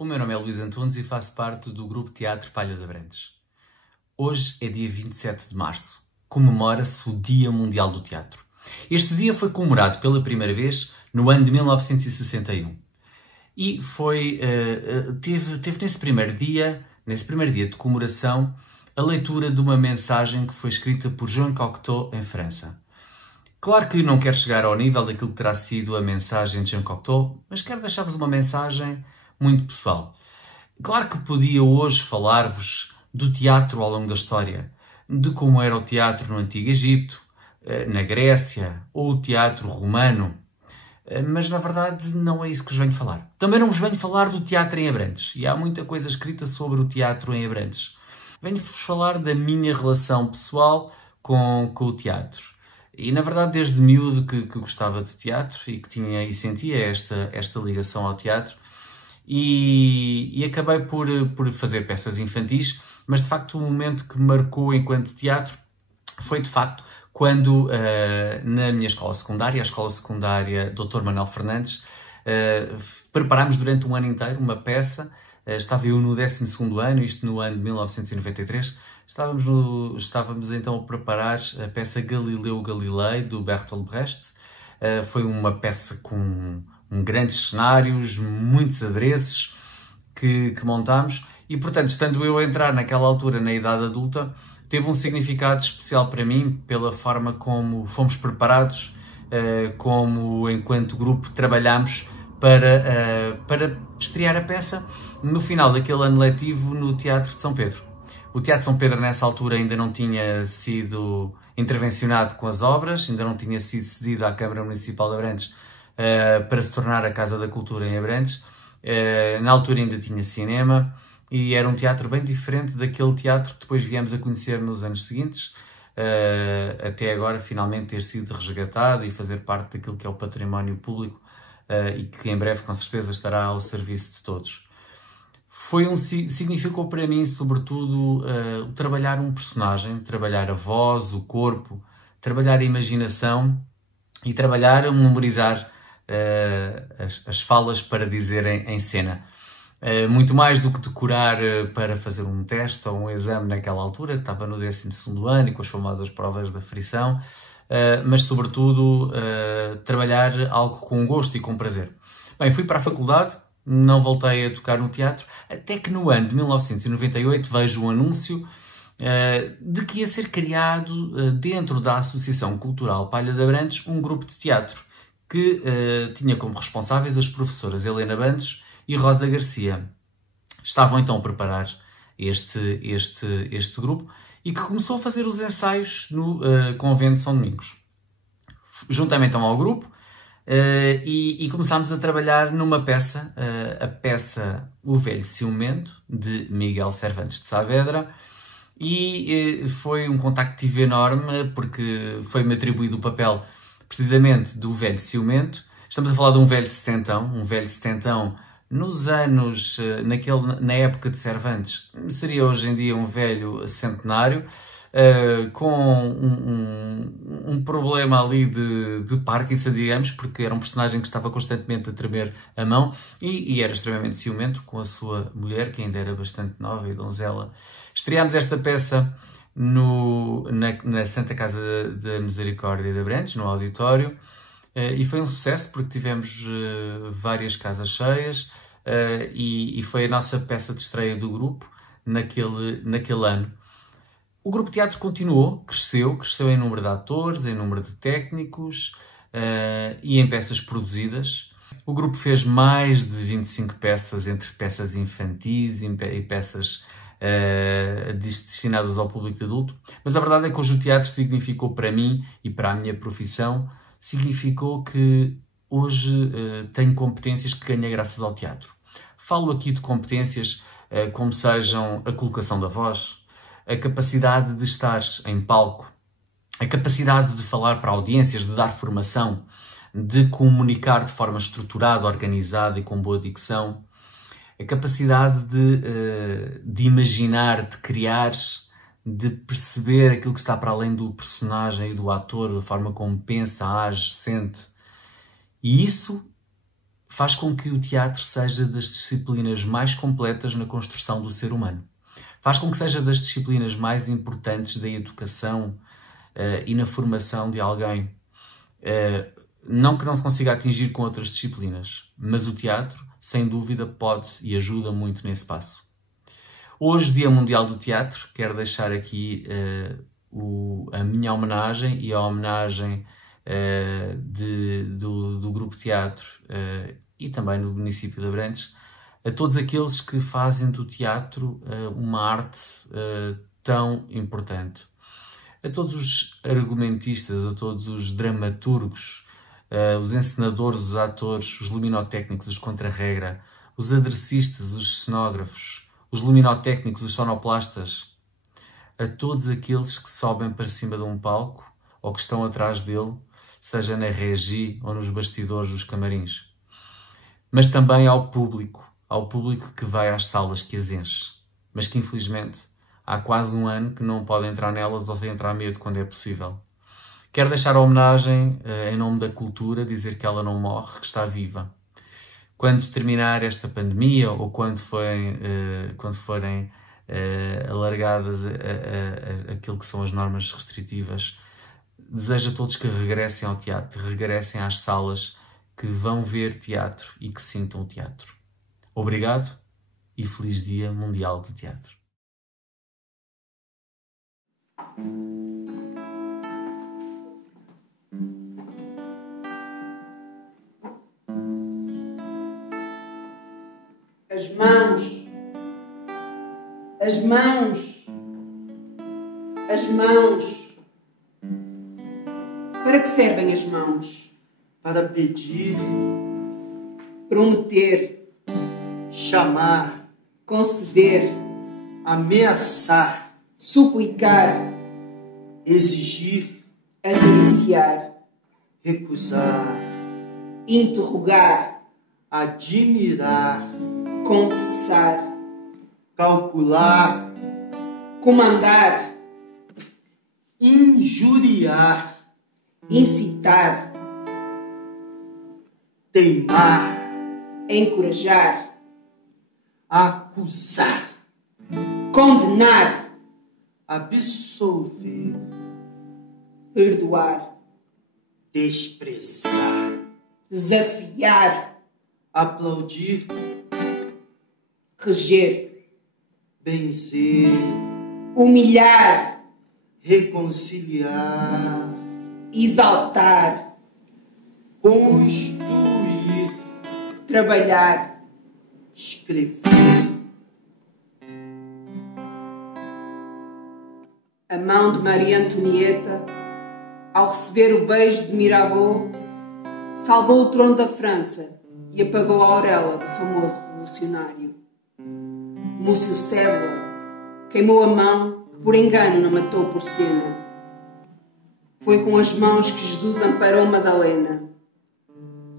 O meu nome é Luís Antunes e faço parte do grupo Teatro Palha de Abrantes. Hoje é dia 27 de março. Comemora-se o Dia Mundial do Teatro. Este dia foi comemorado pela primeira vez no ano de 1961. E teve nesse primeiro dia de comemoração, a leitura de uma mensagem que foi escrita por Jean Cocteau em França. Claro que não quero chegar ao nível daquilo que terá sido a mensagem de Jean Cocteau, mas quero deixar-vos uma mensagem muito pessoal. Claro que podia hoje falar-vos do teatro ao longo da história, de como era o teatro no Antigo Egito, na Grécia, ou o teatro romano, mas na verdade não é isso que vos venho falar. Também não vos venho falar do teatro em Abrantes, e há muita coisa escrita sobre o teatro em Abrantes. Venho-vos falar da minha relação pessoal com o teatro. E na verdade desde miúdo que gostava de teatro e que tinha e sentia esta ligação ao teatro. E acabei por fazer peças infantis, mas de facto o momento que me marcou enquanto teatro foi de facto quando na minha escola secundária, a escola secundária Dr. Manuel Fernandes, preparámos durante um ano inteiro uma peça. Estava eu no 12º ano, isto no ano de 1993, estávamos então a preparar a peça Galileu Galilei, do Bertolt Brecht. Foi uma peça com grandes cenários, muitos adereços que montámos e, portanto, estando eu a entrar naquela altura na idade adulta, teve um significado especial para mim pela forma como fomos preparados, como enquanto grupo trabalhámos para estrear a peça no final daquele ano letivo no Teatro de São Pedro. O Teatro de São Pedro nessa altura ainda não tinha sido intervencionado com as obras, ainda não tinha sido cedido à Câmara Municipal de Abrantes para se tornar a Casa da Cultura em Abrantes. Na altura ainda tinha cinema e era um teatro bem diferente daquele teatro que depois viemos a conhecer nos anos seguintes, até agora finalmente ter sido resgatado e fazer parte daquilo que é o património público e que em breve com certeza estará ao serviço de todos. Significou para mim sobretudo trabalhar um personagem, trabalhar a voz, o corpo, trabalhar a imaginação e trabalhar, memorizar as falas para dizer em cena. Muito mais do que decorar para fazer um teste ou um exame naquela altura, que estava no 12º ano e com as famosas provas da frição, mas sobretudo trabalhar algo com gosto e com prazer. Bem, fui para a faculdade, não voltei a tocar no teatro, até que no ano de 1998 vejo um anúncio de que ia ser criado dentro da Associação Cultural Palha de Abrantes um grupo de teatro que tinha como responsáveis as professoras Helena Bantos e Rosa Garcia. Estavam então a preparar este grupo e que começou a fazer os ensaios no Convento de São Domingos. Juntei-me então ao grupo e começámos a trabalhar numa peça, a peça O Velho Ciumento, de Miguel Cervantes de Saavedra, e foi um contacto que tive enorme porque foi-me atribuído o papel precisamente do velho ciumento. Estamos a falar de um velho setentão nos anos, na época de Cervantes, seria hoje em dia um velho centenário, com um problema ali de Parkinson, digamos, porque era um personagem que estava constantemente a tremer a mão e era extremamente ciumento com a sua mulher, que ainda era bastante nova e donzela. Estreámos esta peça na Santa Casa da Misericórdia de Abrantes, no auditório, e foi um sucesso porque tivemos várias casas cheias e foi a nossa peça de estreia do grupo naquele ano. O grupo de teatro continuou, cresceu em número de atores, em número de técnicos e em peças produzidas. O grupo fez mais de 25 peças, entre peças infantis e peças destinadas ao público adulto, mas a verdade é que hoje o teatro significou para mim e para a minha profissão, significou que hoje tenho competências que ganhei graças ao teatro. Falo aqui de competências como sejam a colocação da voz, a capacidade de estar em palco, a capacidade de falar para audiências, de dar formação, de comunicar de forma estruturada, organizada e com boa dicção, a capacidade de imaginar, de criar, de perceber aquilo que está para além do personagem e do ator, da forma como pensa, age, sente. E isso faz com que o teatro seja das disciplinas mais completas na construção do ser humano. Faz com que seja das disciplinas mais importantes da educação e na formação de alguém. Não que não se consiga atingir com outras disciplinas, mas o teatro, sem dúvida, pode e ajuda muito nesse passo. Hoje, Dia Mundial do Teatro, quero deixar aqui a minha homenagem e a homenagem do Grupo Teatro e também do município de Abrantes a todos aqueles que fazem do teatro uma arte tão importante. A todos os argumentistas, a todos os dramaturgos, os encenadores, os atores, os luminotécnicos, os contra-regra, os aderecistas, os cenógrafos, os luminotécnicos, os sonoplastas, a todos aqueles que sobem para cima de um palco ou que estão atrás dele, seja na regie ou nos bastidores dos camarins. Mas também ao público que vai às salas que as enche, mas que infelizmente há quase um ano que não pode entrar nelas ou sem entrar medo quando é possível. Quero deixar a homenagem em nome da cultura, dizer que ela não morre, que está viva. Quando terminar esta pandemia ou quando forem alargadas aquilo que são as normas restritivas, desejo a todos que regressem ao teatro, regressem às salas, que vão ver teatro e que sintam o teatro. Obrigado e feliz Dia Mundial do Teatro. As mãos, as mãos, as mãos. Para que servem as mãos? Para pedir, Prometer, chamar, conceder, ameaçar, suplicar, exigir, acariciar, recusar, interrogar, admirar, confessar, calcular, comandar, injuriar, incitar, teimar, encorajar, acusar, condenar, absolver, perdoar, desprezar, desafiar, aplaudir, reger, benzer, humilhar, reconciliar, exaltar, construir, trabalhar, escrever. A mão de Maria Antonieta, ao receber o beijo de Mirabeau, salvou o trono da França e apagou a auréola do famoso revolucionário. Múcio Cévola queimou a mão que por engano não matou Porcena. Foi com as mãos que Jesus amparou Madalena.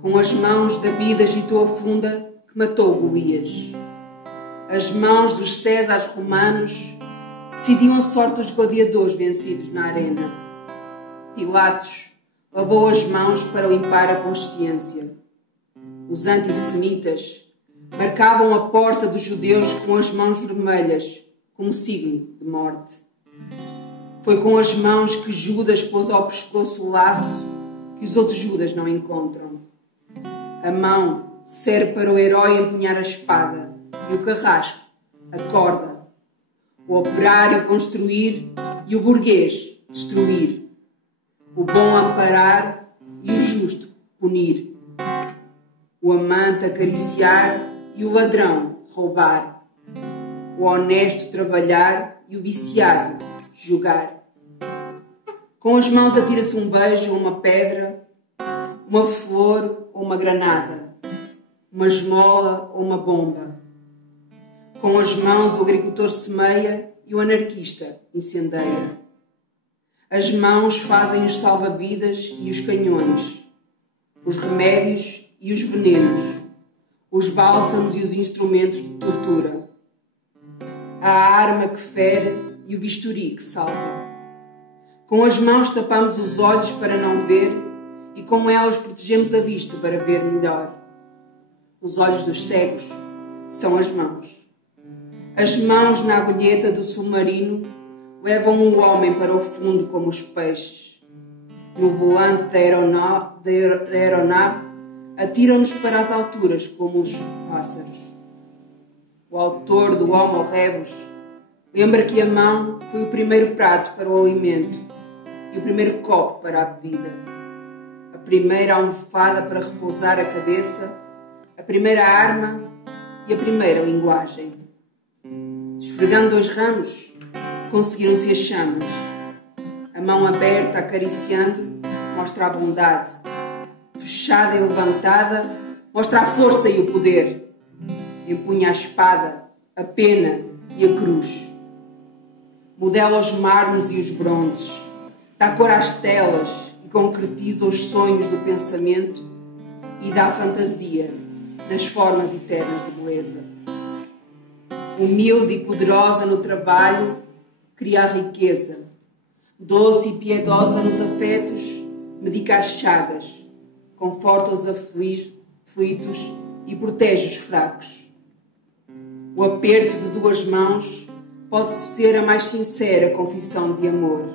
Com as mãos David agitou a funda que matou Golias. As mãos dos Césares romanos decidiam a sorte dos gladiadores vencidos na arena. Pilatos lavou as mãos para limpar a consciência. Os antissemitas marcavam a porta dos judeus com as mãos vermelhas, como signo de morte. Foi com as mãos que Judas pôs ao pescoço o laço que os outros Judas não encontram. A mão serve para o herói empunhar a espada e o carrasco, a corda. O operário construir e o burguês destruir. O bom amparar e o justo punir. O amante acariciar e o ladrão roubar. O honesto trabalhar e o viciado julgar. Com as mãos atira-se um beijo ou uma pedra, uma flor ou uma granada, uma esmola ou uma bomba. Com as mãos o agricultor semeia e o anarquista incendeia. As mãos fazem os salva-vidas e os canhões, os remédios e os venenos, os bálsamos e os instrumentos de tortura, a arma que fere e o bisturi que salva. Com as mãos tapamos os olhos para não ver e com elas protegemos a vista para ver melhor. os olhos dos cegos, são as mãos. As mãos na agulheta do submarino levam o homem para o fundo como os peixes. No volante da aeronave atiram-nos para as alturas como os pássaros. O autor do Homo Rebus lembra que a mão foi o primeiro prato para o alimento e o primeiro copo para a bebida, a primeira almofada para repousar a cabeça, a primeira arma e a primeira linguagem. Esfregando 2 ramos, conseguiram-se as chamas. A mão aberta, acariciando, mostra a bondade. Fechada e levantada, mostra a força e o poder. Empunha a espada, a pena e a cruz. Modela os mármores e os bronzes. Dá cor às telas e concretiza os sonhos do pensamento e dá fantasia nas formas eternas de beleza. Humilde e poderosa no trabalho, cria a riqueza. Doce e piedosa nos afetos, medica as chagas, conforta os aflitos e protege os fracos. O aperto de 2 mãos pode ser a mais sincera confissão de amor,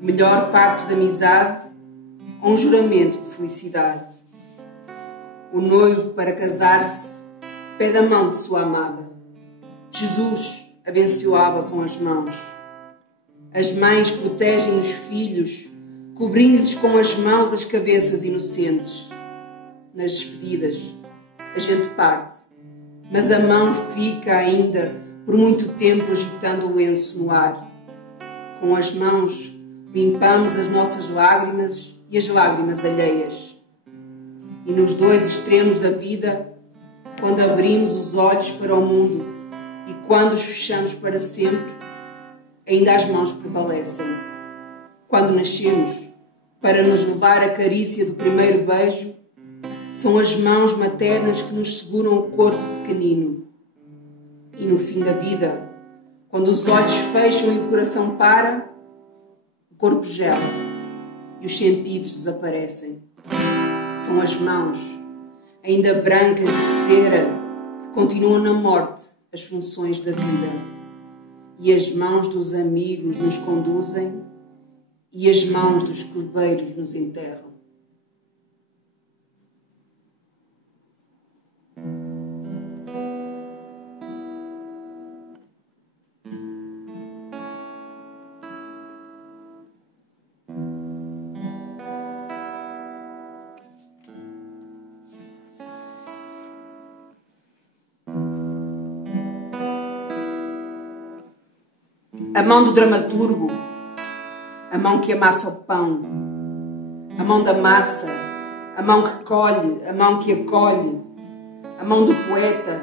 o melhor pacto de amizade ou um juramento de felicidade. O noivo, para casar-se, pede a mão de sua amada. Jesus abençoava com as mãos. As mães protegem os filhos, cobrindo-lhes com as mãos as cabeças inocentes. Nas despedidas, a gente parte, mas a mão fica ainda por muito tempo agitando o lenço no ar. Com as mãos limpamos as nossas lágrimas e as lágrimas alheias. E nos 2 extremos da vida, quando abrimos os olhos para o mundo e quando os fechamos para sempre, ainda as mãos prevalecem. Quando nascemos, para nos levar a carícia do primeiro beijo, são as mãos maternas que nos seguram o corpo pequenino. E no fim da vida, quando os olhos fecham e o coração para, o corpo gela e os sentidos desaparecem. São as mãos, ainda brancas de cera, que continuam na morte as funções da vida. E as mãos dos amigos nos conduzem e as mãos dos cordeiros nos enterram. A mão do dramaturgo, a mão que amassa o pão, a mão da massa, a mão que colhe, a mão que acolhe, a mão do poeta,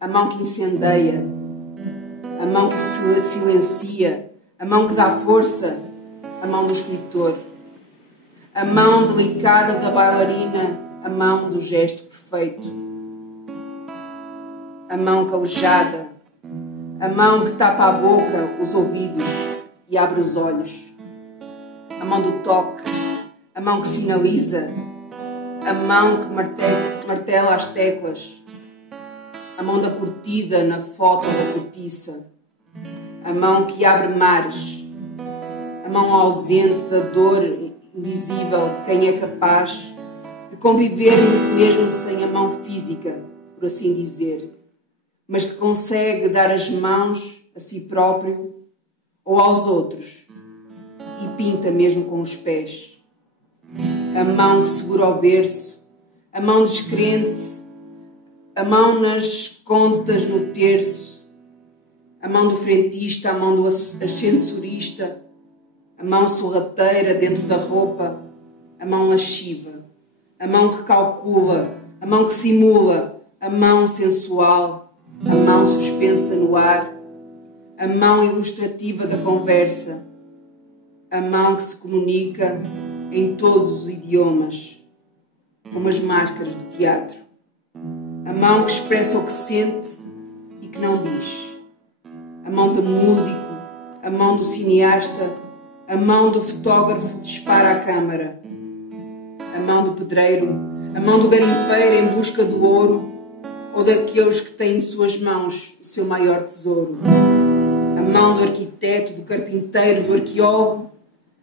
a mão que incendeia, a mão que silencia, a mão que dá força, a mão do escritor, a mão delicada da bailarina, a mão do gesto perfeito, a mão calejada, a mão que tapa a boca, os ouvidos e abre os olhos. A mão do toque, a mão que sinaliza, a mão que martela as teclas, a mão da curtida na foto da cortiça, a mão que abre mares, a mão ausente da dor invisível de quem é capaz de conviver mesmo sem a mão física, por assim dizer, mas que consegue dar as mãos a si próprio ou aos outros e pinta mesmo com os pés. A mão que segura o berço, a mão descrente, a mão nas contas no terço, a mão do frentista, a mão do ascensorista, a mão sorrateira dentro da roupa, a mão lasciva, a mão que calcula, a mão que simula, a mão sensual, a mão suspensa no ar, a mão ilustrativa da conversa, a mão que se comunica em todos os idiomas, como as máscaras do teatro, a mão que expressa o que sente e que não diz, a mão do músico, a mão do cineasta, a mão do fotógrafo que dispara a câmara, a mão do pedreiro, A mão do garimpeiro em busca do ouro, ou daqueles que têm em suas mãos o seu maior tesouro. A mão do arquiteto, do carpinteiro, do arqueólogo,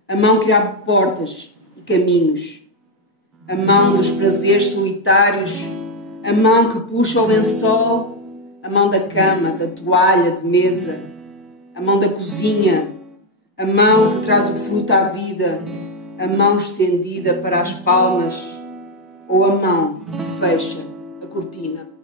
a mão que abre portas e caminhos. A mão dos prazeres solitários, a mão que puxa o lençol, a mão da cama, da toalha, de mesa, a mão da cozinha, a mão que traz o fruto à vida, a mão estendida para as palmas, ou a mão que fecha a cortina.